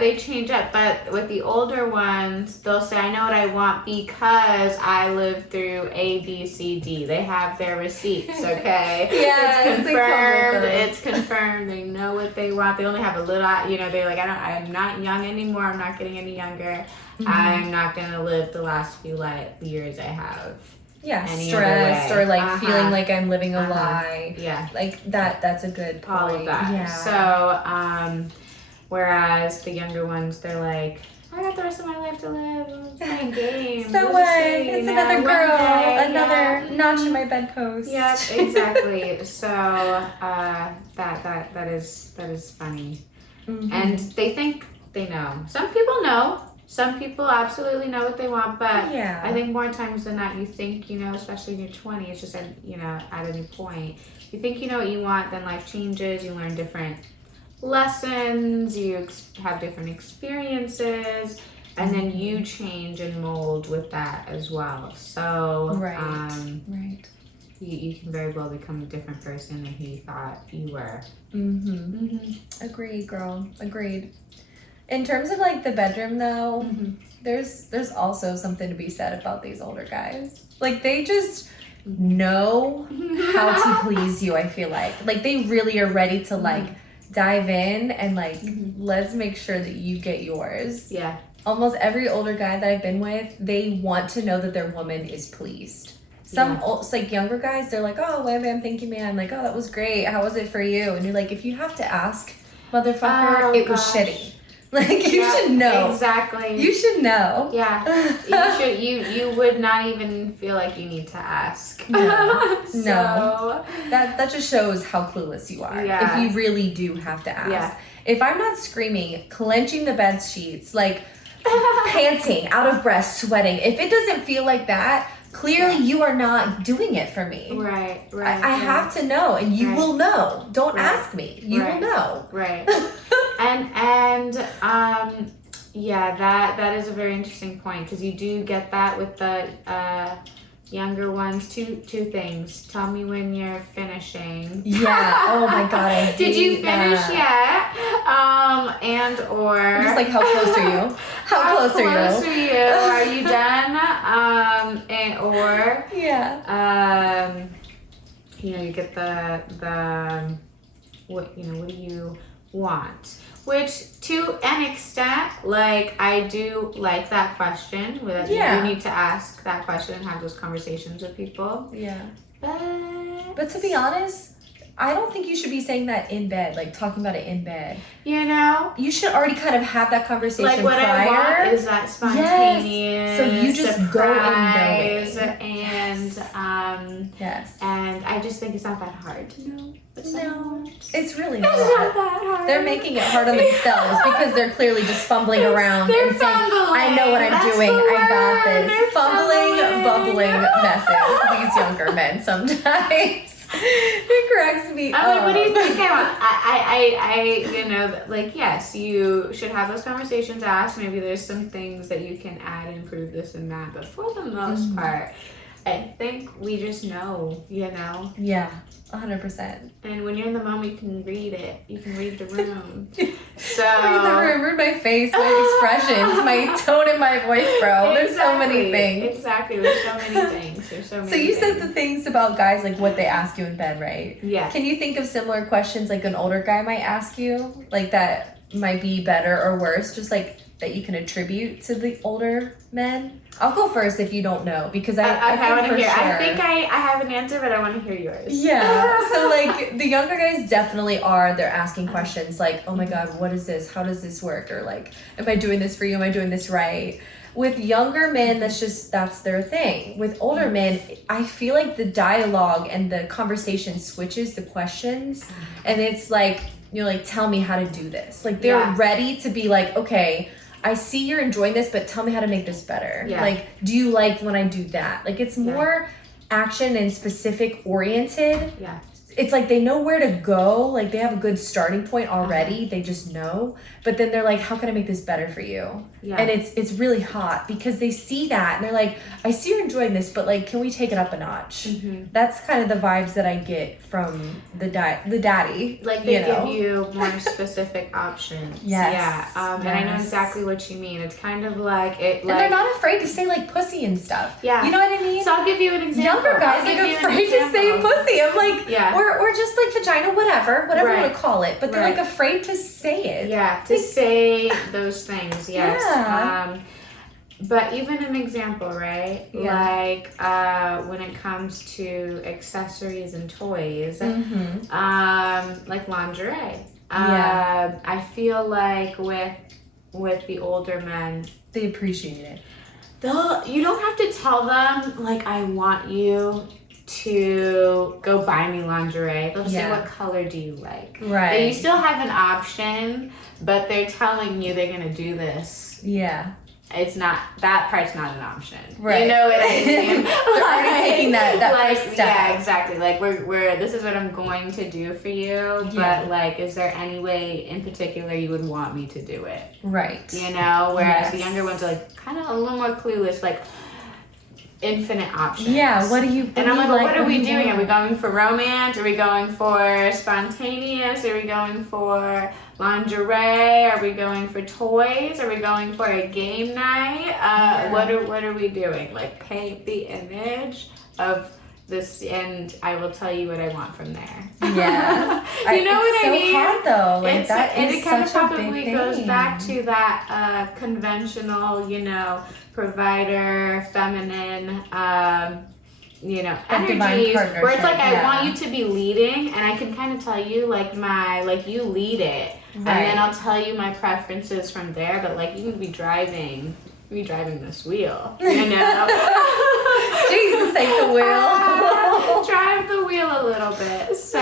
they change up. But with the older ones, they'll say, I know what I want because I lived through A, B, C, D. They have their receipts, okay? Yes, it's confirmed. It's confirmed. They know what they want. They only have a little, you know, they're like, I'm not young anymore. I'm not getting any younger. I'm not going to live the last few years I have. Yeah, stressed or like feeling like I'm living a lie. Yeah. Like that's a good point. All of that. Yeah. So, whereas the younger ones, they're like, I got the rest of my life to live. I'm playing games. So what? It's another girl. Another notch in my bedpost. Yeah, exactly. So that is funny. And they think they know. Some people know. Some people absolutely know what they want, but I think more times than not, you think, you know, especially in your 20s, just at, you know, at any point, you think you know what you want, then life changes, you learn different lessons, you have different experiences, and then you change and mold with that as well. So right. You can very well become a different person than who you thought you were. Agreed, girl. Agreed. In terms of like the bedroom though, there's also something to be said about these older guys. Like they just know how to please you, I feel like they really are ready to like dive in and like let's make sure that you get yours. Yeah. Almost every older guy that I've been with, they want to know that their woman is pleased. Some like younger guys, they're like, oh, wham bam, thank you, man. Like, oh, that was great. How was it for you? And you're like, if you have to ask, motherfucker, it was shitty. Like you should know. Exactly. You should know. Yeah. You would not even feel like you need to ask. No. So, no. That just shows how clueless you are. Yeah. If you really do have to ask. Yeah. If I'm not screaming, clenching the bed sheets, like panting, out of breath, sweating, if it doesn't feel like that, clearly you are not doing it for me. Right. I have to know, and you will know. Don't ask me. You will know. Right. and yeah, that is a very interesting point, because you do get that with the younger ones. Two things. Tell me when you're finishing. Yeah. Oh my god. I hate Did you finish that. yet? And or I'm just like, how close are you? How close are you? Are you done? And or you get the what do you want? Which, to an extent, like, I do like that question. That you need to ask that question and have those conversations with people. Yeah. But to be honest, I don't think you should be saying that in bed, like talking about it in bed. You should already kind of have that conversation like what prior. I want is that spontaneous. Yes. So you just surprise, go in and yes. And I just think it's not that hard to know. It's really not. It's not that hard. They're making it hard on themselves because they're clearly just fumbling around they're and saying, fumbling. I know what I'm That's doing. the I got word. this. They're Fumbling, fumbling. bubbling messes. These younger men sometimes. It cracks me up. I'm like, what do you think I want? Yes, you should have those conversations, ask. Maybe there's some things that you can add, improve this and that. But for the most part, I think we just know, Yeah, 100%. And when you're in the moment, you can read it. You can read the room. So read the room, read my face, my expressions, my tone in my voice, bro. There's so many things. Exactly. There's so many things. So you said the things about guys, like what they ask you in bed, right? Yeah. Can you think of similar questions like an older guy might ask you, like that might be better or worse, just like that you can attribute to the older men? I'll go first if you don't know, because I want to hear. Sure. I think I have an answer, but I want to hear yours. Yeah. So like the younger guys definitely are. They're asking questions like, "Oh my God, what is this? How does this work?" Or like, "Am I doing this for you? Am I doing this right?" With younger men, that's their thing. With older men, I feel like the dialogue and the conversation switches the questions, and it's like, tell me how to do this. Like they're ready to be like, okay, I see you're enjoying this, but tell me how to make this better. Yeah. Like, do you like when I do that? Like, it's more action and specific oriented. Yeah. It's like they know where to go. Like, they have a good starting point already. They just know. But then they're like, how can I make this better for you? Yeah. And it's really hot because they see that and they're like, I see you're enjoying this, but like, can we take it up a notch? Mm-hmm. That's kind of the vibes that I get from the daddy. Like they give you more specific options. Yes. Yeah. And I know exactly what you mean. It's kind of like it. And they're not afraid to say like pussy and stuff. Yeah. You know what I mean? So I'll give you an example. Younger guys are afraid to say pussy. I'm like, or just like vagina, whatever you want to call it. But they're like afraid to say it. Yeah. To say those things. Yes. Yeah. But even an example, right? Yeah. Like when it comes to accessories and toys, like lingerie. I feel like with the older men, they appreciate it. You don't have to tell them like, I want you to go buy me lingerie. They'll say, what color do you like? Right. And you still have an option, but they're telling you they're gonna do this. Yeah. it's not, that part's not an option. Right. You know what I mean? They're already taking that first step. Yeah, exactly. Like we're this is what I'm going to do for you, but like, is there any way in particular you would want me to do it? Right. You know, whereas the younger ones are like kind of a little more clueless, like infinite options. Yeah, what do you and I'm like, well, what are we doing? Want? Are we going for romance? Are we going for spontaneous? Are we going for lingerie? Are we going for toys? Are we going for a game night? What are we doing? Like, paint the image of this, and I will tell you what I want from there. Yeah. You know what I mean? It's so hard though. Like, it's, that and is it kind of such a big probably thing. goes back to that conventional, you know, provider, feminine, you know, energies, where it's like, I want you to be leading, and I can kind of tell you, like, you lead it, and then I'll tell you my preferences from there, but, like, you can be driving this wheel, you know? Jesus, take the wheel. Drive the wheel a little bit. So,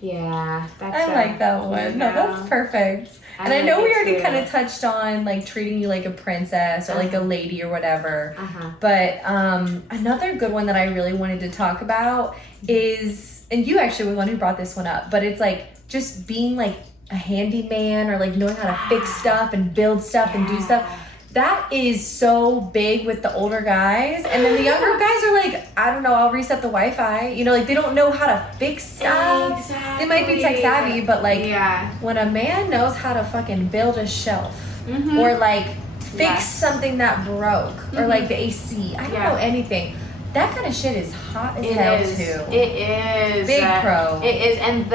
yeah, that's I like that one. You No, know, that's perfect. And I know we already kind of touched on like treating you like a princess or like a lady or whatever. But another good one that I really wanted to talk about is, and you actually were the one who brought this one up, but it's like just being like a handyman or like knowing how to fix stuff and build stuff and do stuff. That is so big with the older guys. And then the younger guys are like, I don't know, I'll reset the Wi-Fi. You know, like they don't know how to fix stuff. Exactly. They might be tech savvy, but like when a man knows how to fucking build a shelf or like fix something that broke or like the AC, I don't know anything. That kind of shit is hot as hell too. It is. Big pro. It is, and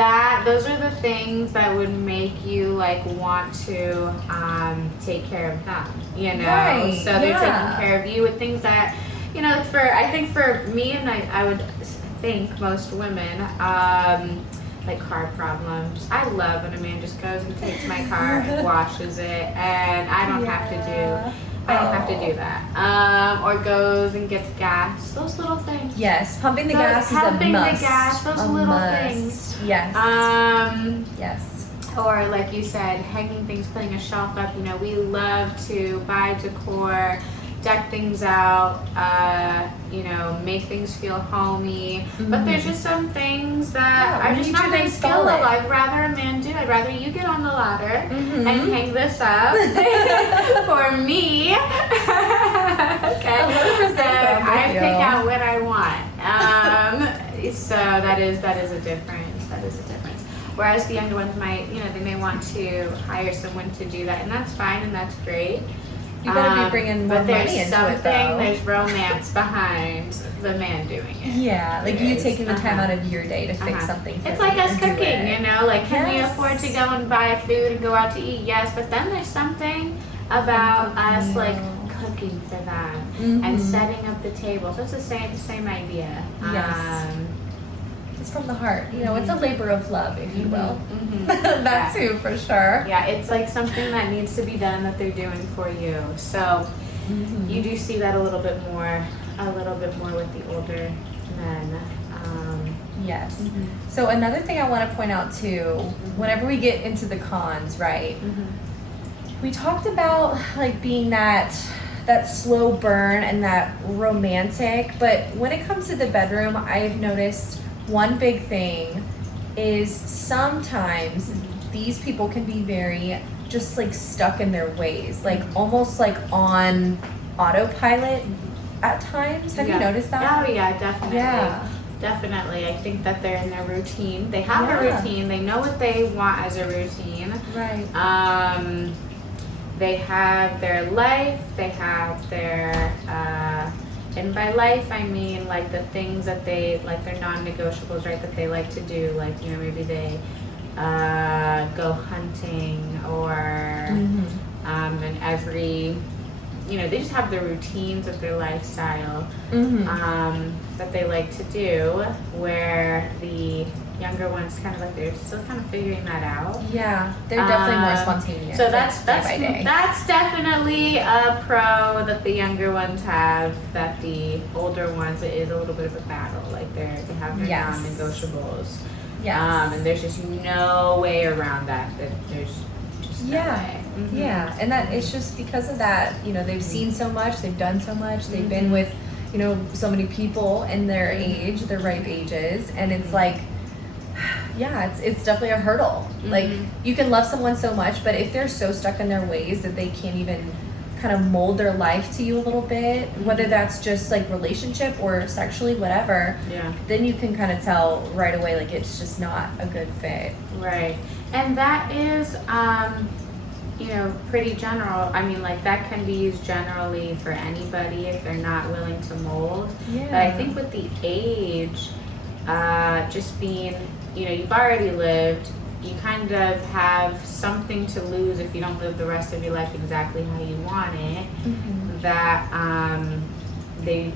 those are the things that would make you like want to take care of them. You know, Right, so they're taking care of you with things that, you know, I think for me, and I would think most women, like car problems. I love when a man just goes and takes my car and washes it, and I don't have to do that. Or goes and gets gas. Those little things. Yes, pumping the gas is a must. Pumping the gas, those little things. Yes. Yes. Or like you said, hanging things, putting a shelf up. You know, we love to buy decor, deck things out, you know, make things feel homey. But there's just some things that are just not my skill level. I'd rather a man do. I'd rather you get on the ladder and hang this up for me. Okay. 100%. I pick out what I want. So that is a difference. That is a difference. Whereas the younger ones might, you know, they may want to hire someone to do that, and that's fine and that's great. You better be bringing more money into it, though. But there's romance behind the man doing it. Yeah, like you taking the time out of your day to fix something for It's like us cooking, you know? Like, can we Yes. afford to go and buy food and go out to eat? Yes, but then there's something about us, like, cooking for them and setting up the table. So it's the same idea. Yes. It's from the heart. You know, it's a labor of love, if you will. That too, for sure. Yeah, it's like something that needs to be done that they're doing for you. So you do see that a little bit more with the older men. Yes. So another thing I want to point out too, whenever we get into the cons, right? We talked about like being that slow burn and that romantic, but when it comes to the bedroom, I've noticed one big thing is sometimes these people can be very just like stuck in their ways, like almost like on autopilot at times. Have you noticed that? Oh yeah, definitely. Yeah. Definitely. I think that they're in their routine. They have a routine. They know what they want as a routine. Right. They have their life. They have their and by life I mean like the things that they like, their non-negotiables, right, that they like to do, like, you know, maybe they go hunting or and every, you know, they just have the routines of their lifestyle that they like to do, where the younger ones kind of like they're still kind of figuring that out. Yeah, they're definitely more spontaneous. So that's day by day. That's definitely a pro that the younger ones have. That the older ones, it is a little bit of a battle. Like they have their non-negotiables. Yes. And there's just no way around that. That there's just no way. Yeah, and that it's just because of that, they've seen so much, they've done so much, they've been with, so many people in their age, their ripe ages, and it's like, yeah, it's definitely a hurdle. Like, you can love someone so much, but if they're so stuck in their ways that they can't even kind of mold their life to you a little bit, whether that's just like relationship or sexually, whatever, then you can kind of tell right away, like, it's just not a good fit. Right. And that is, pretty general. I mean, like, that can be used generally for anybody if they're not willing to mold. Yeah. But I think with the age, just being, you've already lived, you kind of have something to lose if you don't live the rest of your life exactly how you want it. That they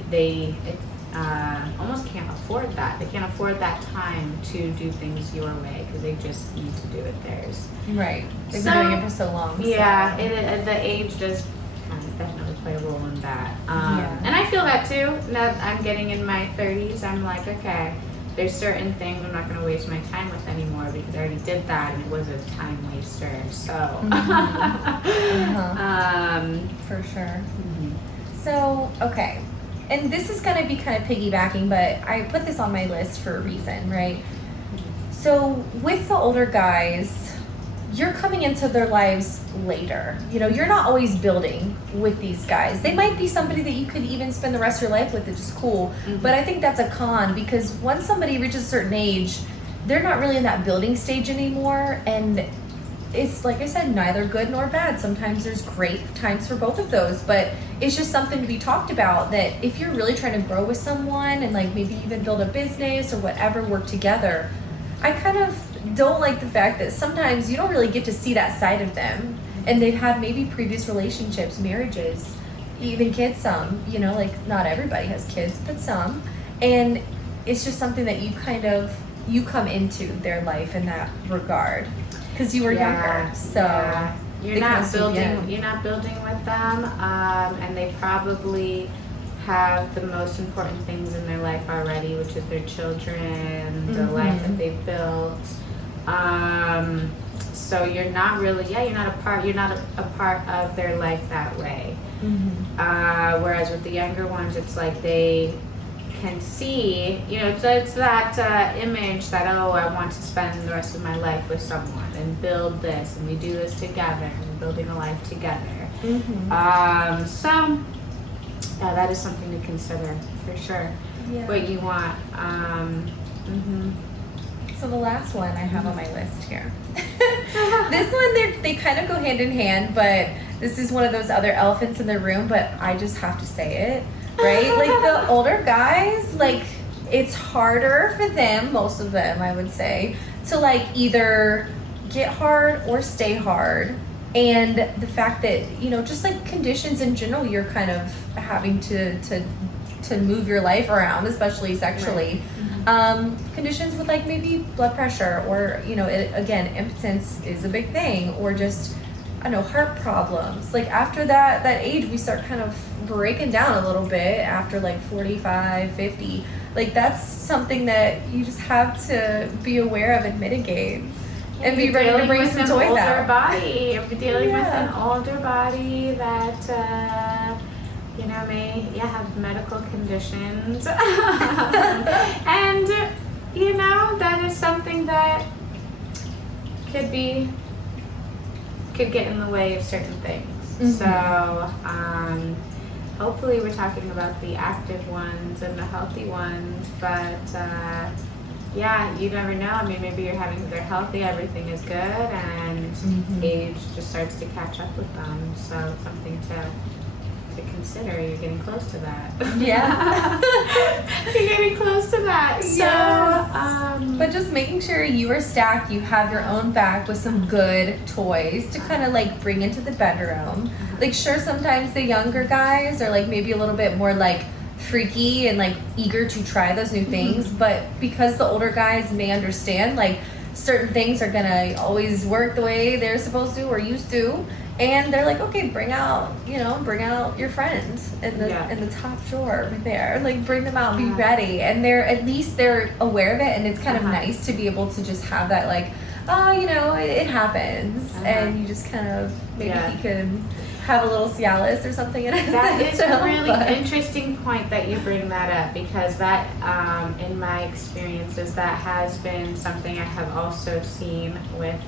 almost can't afford that. They can't afford that time to do things your way because they just need to do it theirs. Right. They've been doing it for so long. Yeah, the age does kind of definitely play a role in that. And I feel that too. Now that I'm getting in my 30s, I'm like, okay, there's certain things I'm not going to waste my time with anymore because I already did that and it was a time waster. So, for sure. So, okay. And this is going to be kind of piggybacking, but I put this on my list for a reason, right? So, with the older guys, you're coming into their lives later. You're not always building with these guys. They might be somebody that you could even spend the rest of your life with, which is cool. But I think that's a con because once somebody reaches a certain age, they're not really in that building stage anymore. And it's, like I said, neither good nor bad. Sometimes there's great times for both of those, but it's just something to be talked about that if you're really trying to grow with someone and like maybe even build a business or whatever, work together, I kind of don't like the fact that sometimes you don't really get to see that side of them, and they've had maybe previous relationships, marriages, even kids, some, like not everybody has kids, but some, and it's just something that you come into their life in that regard because you were younger, so you're not building with them, and they probably have the most important things in their life already, which is their children, the life that they've built. So you're not really, you're not a part of their life that way. Whereas with the younger ones, it's like they can see, it's that image that, I want to spend the rest of my life with someone and build this, and we do this together, and building a life together. So that is something to consider for sure. What you want. So the last one I have on my list here. This one, they kind of go hand in hand, but this is one of those other elephants in the room, but I just have to say it, right? Like the older guys, like it's harder for them, most of them, I would say, to like either get hard or stay hard. And the fact that, just like conditions in general, you're kind of having to move your life around, especially sexually. Conditions with like maybe blood pressure or, again, impotence is a big thing, or just, heart problems. Like after that age, we start kind of breaking down a little bit after like 45, 50. Like that's something that you just have to be aware of and mitigate. And be ready to bring some toys out. If you're dealing with an older body that, may have medical conditions. And, that is something that could get in the way of certain things. So, hopefully we're talking about the active ones and the healthy ones, but, you never know. I mean, maybe they're healthy, everything is good, and age just starts to catch up with them. So it's something to consider. You're getting close to that. Yeah. You're getting close to that. So, yes. But just making sure you are stacked, you have your own bag with some good toys to kind of like bring into the bedroom. Like sure, sometimes the younger guys are like maybe a little bit more like freaky and like eager to try those new things, but because the older guys may understand like certain things are gonna always work the way they're supposed to or used to, and they're like, okay, bring out your friends in the top drawer right there, like bring them out, be ready, and they're aware of it, and it's kind of nice to be able to just have that like, it happens, and you just kind of maybe he can have a little Cialis or something in it. That is a really interesting point that you bring that up, because that, in my experiences, that has been something I have also seen with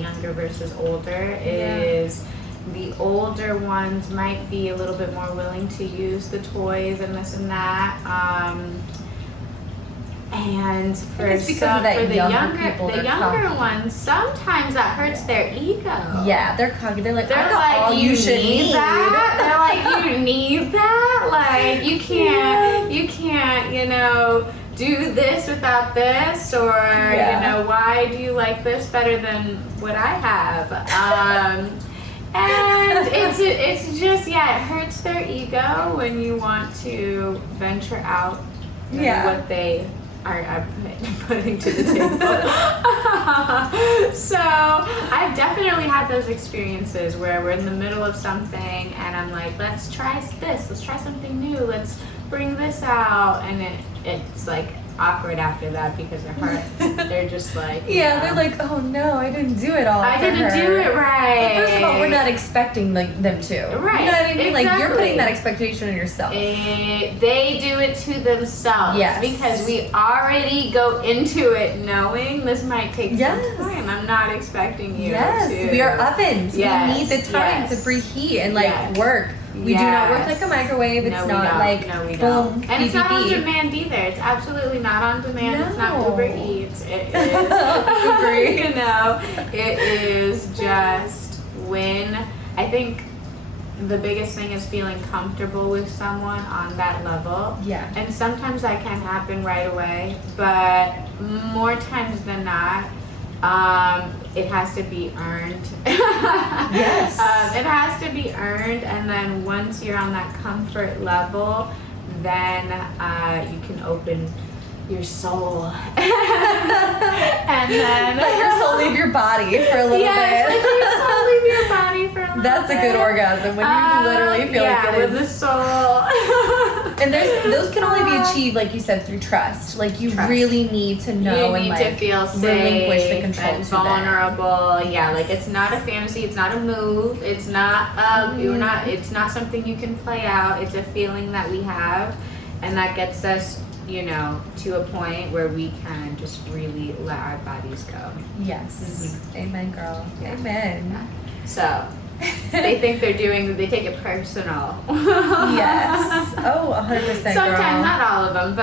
younger versus older, is the older ones might be a little bit more willing to use the toys and this and that. And for the younger ones, sometimes that hurts their ego. Yeah, they're cocky. They're like, you need that. They're like, you need that. Like, you can't, do this without this, or why do you like this better than what I have? And it's just, it hurts their ego when you want to venture out what they are putting to the table. So I've definitely had those experiences where we're in the middle of something and I'm like, let's try this, let's try something new, let's bring this out, and it's like awkward after that because they're just like, they're like, oh no, I didn't do it all. I didn't do it right. Well, first of all, we're not expecting them to. Right. You know what I mean? Exactly. Like, you're putting that expectation on yourself. They do it to themselves. Yes. Because we already go into it knowing this might take some time. I'm not expecting you to. We are ovens. Yes. We need the time to preheat and work. We do not work like a microwave. It's not like boom, and it's not on demand either. It's absolutely not on demand. No. It's not Uber Eats. It is Uber Eats. it is just when I think the biggest thing is feeling comfortable with someone on that level. Yeah. And sometimes that can happen right away, but more times than not, it has to be earned. Yes. It has to be earned, and then once you're on that comfort level, then you can open your soul. And then let your soul leave your body for a little bit. Let your soul leave your body for a little bit. That's a good orgasm when you literally feel like it with is. the soul. And those can only be achieved, like you said, through trust. Like, you really need to know you need to feel relinquish the safe control and to them. vulnerable. Yeah, like, it's not a fantasy, it's not a move, it's not it's not something you can play out. It's a feeling that we have, and that gets us, to a point where we can just really let our bodies go. Yes. Amen, girl. Amen. Yeah. So they think they take it personal. Yes. Oh, 100%. Sometimes, girl. not all of them,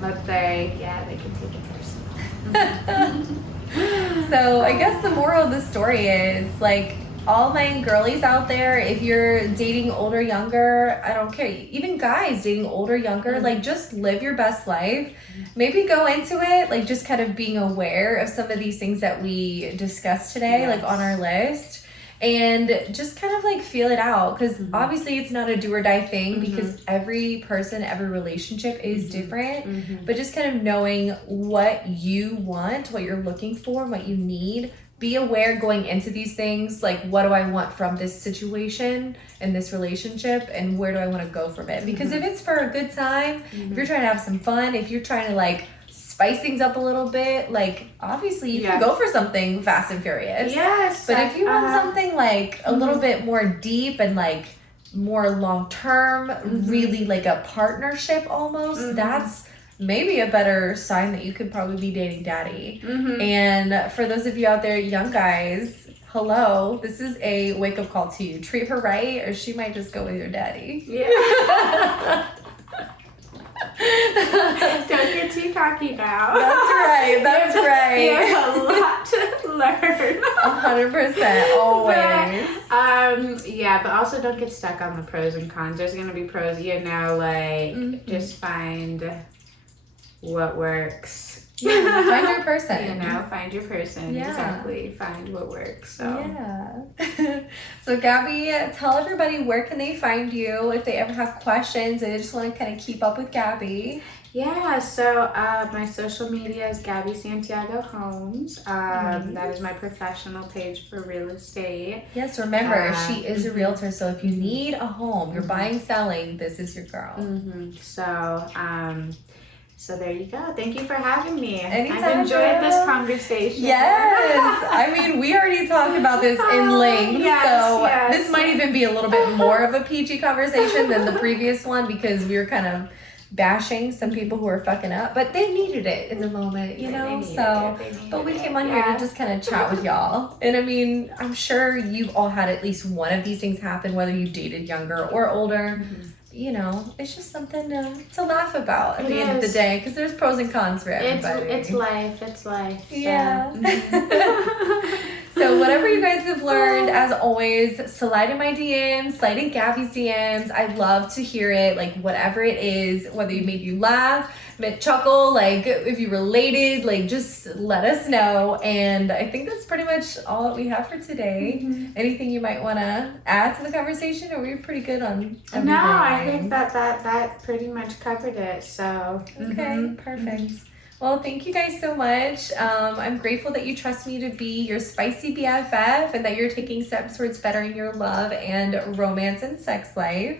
but they can take it personal. So I guess the moral of the story is, like, all my girlies out there, if you're dating older, younger, I don't care. Even guys dating older, younger, like, just live your best life. Maybe go into it, like, just kind of being aware of some of these things that we discussed today, like, on our list. And just kind of, like, feel it out. Because obviously it's not a do or die thing, because every person, every relationship is different. But just kind of knowing what you want, what you're looking for, what you need. Be aware going into these things, like, what do I want from this situation and this relationship, and where do I want to go from it? Because if it's for a good time, if you're trying to have some fun, if you're trying to, like, spice things up a little bit, like, obviously you can go for something fast and furious. Yes. But if you want something, like, a little bit more deep and, like, more long-term, really, like, a partnership almost, that's maybe a better sign that you could probably be dating daddy. And for those of you out there, young guys, hello, this is a wake-up call to you. Treat her right, or she might just go with your daddy. Yeah. Don't get too cocky now. That's right. You have a lot to learn. 100%, always. But also don't get stuck on the pros and cons. There's gonna be pros, just find what works. Find your person. Find your person. Yeah. Exactly. Find what works. So So Gabi, tell everybody, where can they find you if they ever have questions and they just want to kind of keep up with Gabi. Yeah, so my social media is Gabi Santiago Homes. That is my professional page for real estate. Yes, remember, she is a realtor, so if you need a home, you're buying, selling, this is your girl. So there you go. Thank you for having me. Anytime, I've enjoyed girl. this conversation. Yes. I mean, we already talked about this in length. Yes. This might even be a little bit more of a PG conversation than the previous one because we were kind of bashing some people who are fucking up, but they needed it in the moment, you know? But we came on here to just kind of chat with y'all. And I mean, I'm sure you've all had at least one of these things happen, whether you dated younger or older. Mm-hmm. You know, it's just something to laugh about at the end of the day, because there's pros and cons for everybody. It's life. Yeah. So. Mm-hmm. So whatever you guys have learned, as always, slide in my DMs, slide in Gabby's DMs. I love to hear it, like whatever it is, whether it made you laugh, chuckle, like if you related, like just let us know. And I think that's pretty much all that we have for today. Mm-hmm. Anything you might want to add to the conversation, or we're pretty good on everything? No, I think that pretty much covered it. So okay, perfect. Well, thank you guys so much. I'm grateful that you trust me to be your spicy BFF and that you're taking steps towards bettering your love and romance and sex life.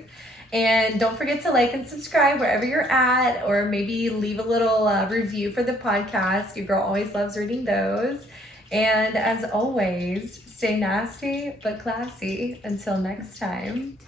And don't forget to like and subscribe wherever you're at, or maybe leave a little review for the podcast. Your girl always loves reading those. And as always, stay nasty but classy. Until next time.